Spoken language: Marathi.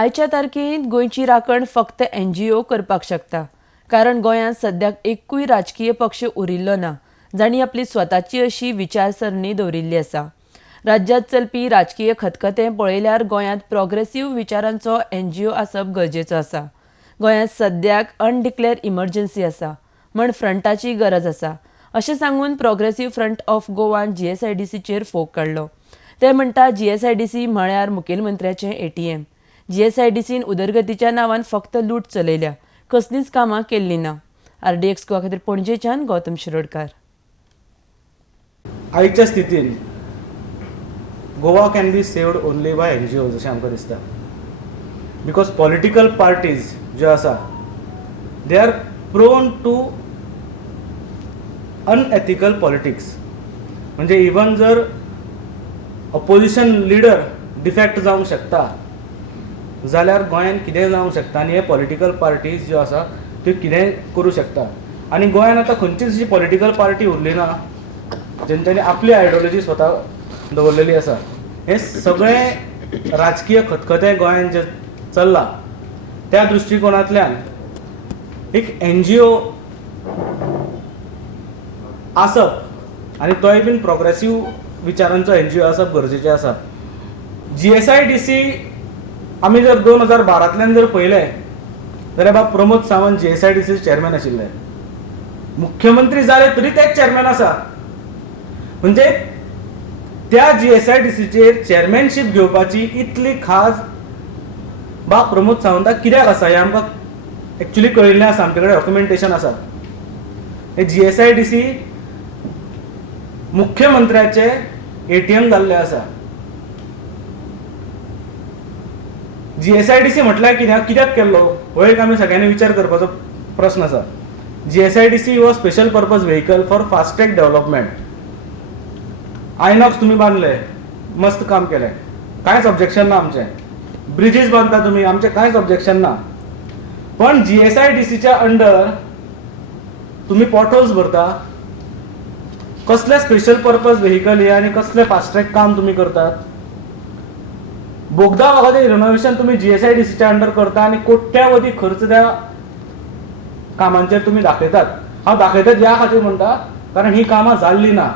आयच्या तारखेंत गोंयची राखण फक्त NGO करपाक शकता, कारण गोंयांत सद्याक एकूय राजकीय पक्ष उरिल्लो ना जांणी आपली स्वताची अशी विचारसरणी दवरिल्ली आसा. राज्यांत चलपी राजकीय खतखतें पळयल्यार गोंयांत प्रोग्रेसिव्ह विचारांचो NGO आसप गरजेचो आसा. गोंयांत सद्याक अनडिक्लेअर इमर्जन्सी आसा म्हण फ्रंटाची गरज आसा अशें सांगून प्रोग्रेसिव्ह फ्रंट ऑफ गोवान GSIDCचेर फोग काडलो. ते म्हणटा GSIDC म्हळ्यार मुखेलमंत्र्याचें ATM. GSIDCन उदरगतीच्या नांवान फक्त लूट चलयल्या, कसलींच कामां केल्लीं ना. RDX गोवा खातीर पणजेच्यान गौतम शिरोडकार. आयच्या स्थितीन Goa can be saved only by NGOज अशें आमकां दिसता. बिकॉज पॉलिटिकल पार्टीज ज्यो आसा they are prone to unethical politics. म्हणजे इवन जर अपोजिशन लिडर डिफेक्ट जावंक शकता जाल्यार गोंयांत कितेंय जावंक शकता आनी हे पॉलिटिकल पार्टीज ज्यो आसा त्यो कितेंय करूं शकता. आनी गोंयांत आतां खंयचीच अशी पॉलिटिकल पार्टी उरली ना जेंच्यांनी आपली आयडियोलॉजी स्वता दवरलेली आसा. हे सगळें राजकीय खतखतें गोंयांत जें चल्लां त्या दृश्टिकोनांतल्यान एक NGO आसप आनी तोय बीन प्रोग्रेसिव्ह विचारांचो NGO आसप गरजेचें आसा. GSIDC आमी जर 2012तल्यान जर पळयलें जाल्यार बाब प्रमोद सावंत GSIDC चेअरमॅन आशिल्ले. मुख्यमंत्री जाले तरी तेच चेअरमॅन आसा. म्हणजे त्या GSIDCचेर चेअरमॅनशीप घेवपाची इतली खास बाब प्रमोद सावंताक कित्याक आसा हें आमकां एक्चुली कळिल्लें आसा. आमचे कडेन डॉक्युमेंटेशन आसा. हे GSIDC मुख्यमंत्र्याचे ATM जाल्ले आसा. GSIDC म्हटल्यार कित्याक केल्लो हो एक आमी सगळ्यांनी विचार करपाचो प्रश्न आसा. GSIDC हो special purpose vehicle for fast track development. Inox तुम्ही बांधले, मस्त काम केलें, कांयच ऑब्जेक्शन ना आमचें. ब्रिजीस बांधता तुम्ही, आमचें कांयच ऑब्जेक्शन ना. पण GSIDCच्या अंडर तुम्ही पॉटहोल्स भरता, कसले स्पेशल पर्पज व्हेकल हे आनी कसले फास्ट ट्रॅक काम तुम्ही करतात. बोगदा वगैरे रिनोव्हेशन तुम्ही GSIDCच्या अंडर करता आनी कोट्यावधी खर्च त्या कामांचेर तुम्ही दाखयतात. हांव दाखयतात ह्या खातीर म्हणटा कारण ही कामां जाल्ली ना.